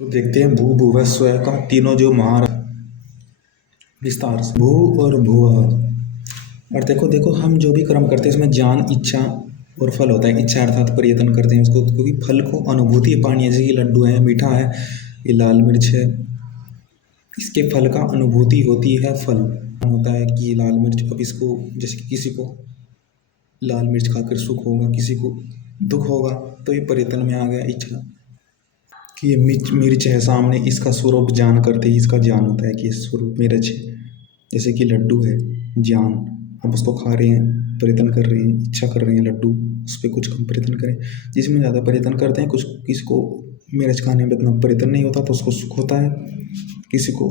तो देखते हैं भू भुव स्व का तीनों जो महार विस्तार से भू और भुव। और देखो देखो हम जो भी कर्म करते हैं इसमें ज्ञान इच्छा और फल होता है। इच्छा अर्थात प्रयत्न करते हैं उसको, क्योंकि फल को अनुभूति पानी है। जैसे कि लड्डू है, मीठा है, ये लाल मिर्च है, इसके फल का अनुभूति होती है। फल होता है कि ये लाल मिर्च, अब इसको जैसे कि किसी को लाल मिर्च खाकर सुख होगा, किसी को दुख होगा, तो ये प्रयत्न में आ गया इच्छा कि ये मिर्च है सामने, इसका स्वरूप जान करते ही इसका ज्ञान होता है कि ये स्वरूप मिर्च है। जैसे कि लड्डू है, ज्ञान, अब उसको खा रहे हैं, प्रयत्न कर रहे हैं, इच्छा कर रहे हैं लड्डू, उस पर कुछ कम प्रयत्न करें। जिसमें ज़्यादा प्रयत्न करते हैं, कुछ किसी को मिर्च खाने में इतना प्रयत्न नहीं होता तो उसको सुख होता है, किसी को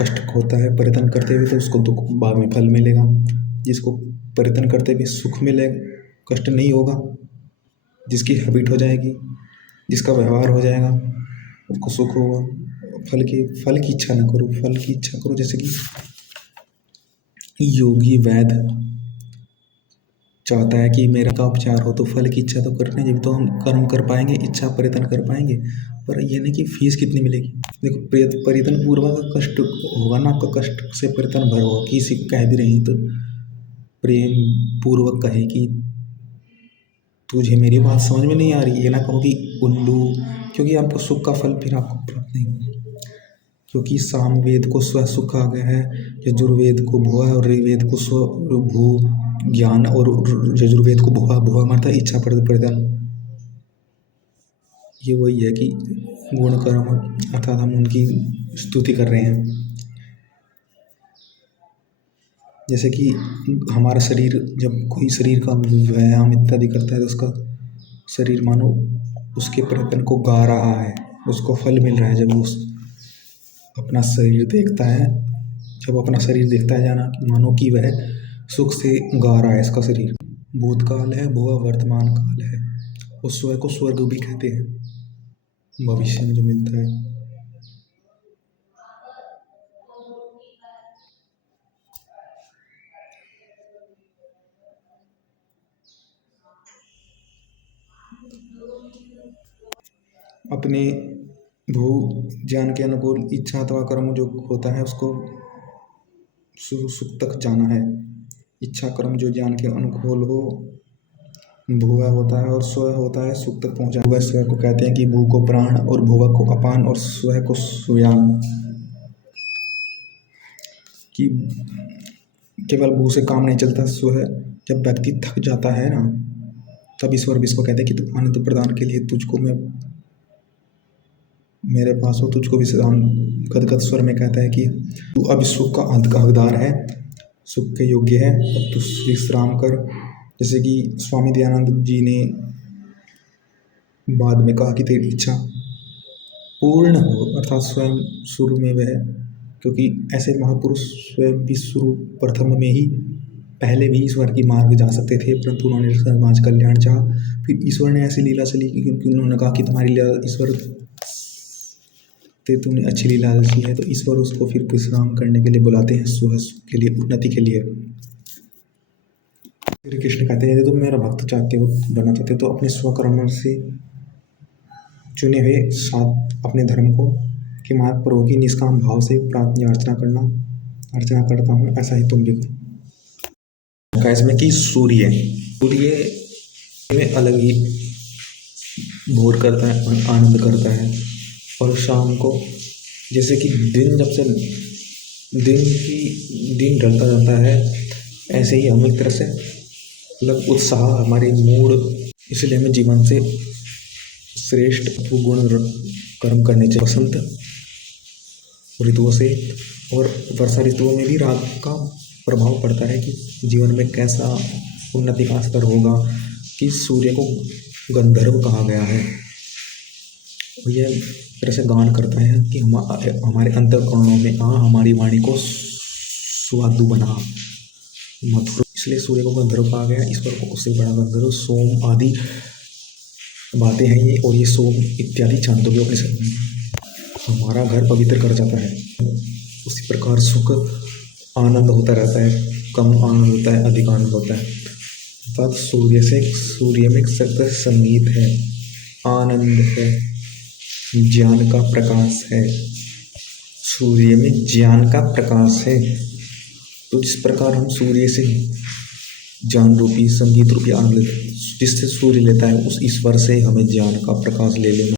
कष्ट होता है प्रयत्न करते हुए तो उसको दुख बाद में फल मिलेगा। जिसको प्रयत्न करते हुए सुख मिलेगा, कष्ट नहीं होगा, जिसकी हैबिट हो जाएगी, जिसका व्यवहार हो जाएगा, उसको सुख होगा। फल की इच्छा ना करो, फल की इच्छा करो। जैसे कि योगी वैद्य चाहता है कि मेरा का उपचार हो, तो फल की इच्छा तो करनी है, जब तो हम कर्म कर पाएंगे, इच्छा प्रयत्न कर पाएंगे। पर ये नहीं कि फीस कितनी मिलेगी। देखो प्रयत्न पूर्वक कष्ट होगा ना, आपका कष्ट से प्रयत्न भर होगा। किसी को कह भी रही तो प्रेम पूर्वक कहे कि तुझे मेरी बात समझ में नहीं आ रही, ये ना कहो कि उल्लू, क्योंकि आपको सुख का फल फिर आपको प्राप्त नहीं होगा। क्योंकि सामवेद को स्व सुख आ गया है, यजुर्वेद को भुआ और ऋग्वेद को स्व भू ज्ञान, और यजुर्वेद को भुआ भुआ मारता इच्छा प्रदान। ये वही है कि गुण कर्म अर्थात हम उनकी स्तुति कर रहे हैं। जैसे कि हमारा शरीर, जब कोई शरीर का व्यायाम इत्यादि करता है तो उसका शरीर मानो उसके प्रयत्न को गा रहा है, उसको फल मिल रहा है। जब उस अपना शरीर देखता है, जब अपना शरीर देखता है, जाना मानो कि वह सुख से गा रहा है इसका शरीर। भूतकाल है, भुआ वर्तमान काल है, उस स्व को स्वर्ग भी कहते हैं, भविष्य में जो मिलता है। अपने भू ज्ञान के अनुकूल इच्छा अथवा कर्म जो होता है उसको सुख तक जाना है। इच्छा कर्म जो ज्ञान के अनुकूल हो, भुवा होता है, और स्व होता है सुख तक पहुँचा हुआ। स्व को कहते हैं कि भू को प्राण, और भुवा को अपान, और स्व को सुयान। कि केवल भू से काम नहीं चलता। स्व जब व्यक्ति थक जाता है ना, तब ईश्वर भी इसको कहते हैं कि तू आनंद प्रदान के लिए तुझको मैं मेरे पास हो। तुझको विश्राम गदगद स्वर में कहता है कि तू अब सुख का हकदार है, सुख के योग्य है, अब तू विश्राम कर। जैसे कि स्वामी दयानंद जी ने बाद में कहा कि तेरी इच्छा पूर्ण हो, अर्थात स्वयं शुरू में वह, क्योंकि ऐसे महापुरुष स्वयं भी शुरू प्रथम में ही पहले भी ईश्वर की मार्ग जा सकते थे, परंतु उन्होंने समाज कल्याण चाहा। फिर ईश्वर ने ऐसी लीला चली क्योंकि उन्होंने कहा कि तुम्हारी लीला ईश्वर ते तूने अच्छी लीला की है, तो ईश्वर उसको फिर विश्राम करने के लिए बुलाते हैं, सुख के लिए, उन्नति के लिए। श्री कृष्ण कहते हैं यदि तुम मेरा भक्त चाहते हो, बनना चाहते हो, तो अपने स्वकर्म से चुने हुए साथ अपने धर्म को के मार्ग पर होगी, निष्काम भाव से प्रार्थना अर्चना करता हूँ, ऐसा ही तुम भी करो। इसमें कि सूर्य में अलग ही भोर करता है, आनंद करता है। और शाम को जैसे कि दिन जब से दिन ढलता जाता है, ऐसे ही हम एक तरह से अलग उत्साह, हमारे मूड, इसलिए हमें जीवन से श्रेष्ठ गुण कर्म करने चाहिए। बसंत ऋतुओं से और वर्षा ऋतुओं में भी रात का प्रभाव पड़ता है कि जीवन में कैसा उन्नति का स्तर होगा। कि सूर्य को गंधर्व कहा गया है, यह तरह से गान करता है कि हमारे अंतःकरणों में हमारी वाणी को सुवादु बना, मधुर। इसलिए सूर्य को गंधर्व कहा गया, ईश्वर को उससे बड़ा गंधर्व। सोम आदि बातें हैं ये, और ये सोम इत्यादि छांदोग्य उपनिषद में हमारा घर पवित्र कर जाता है। उसी प्रकार सुख आनंद होता रहता है, कम आनंद होता है, अधिक आनंद होता है। अर्थात सूर्य में एक सत्य संगीत है, आनंद है। ज्ञान का प्रकाश है। सूर्य में ज्ञान का प्रकाश है। तो जिस प्रकार हम सूर्य से ज्ञान रूपी संगीत रूपी आग जिससे सूर्य लेता है, उस ईश्वर से हमें ज्ञान का प्रकाश ले लेना।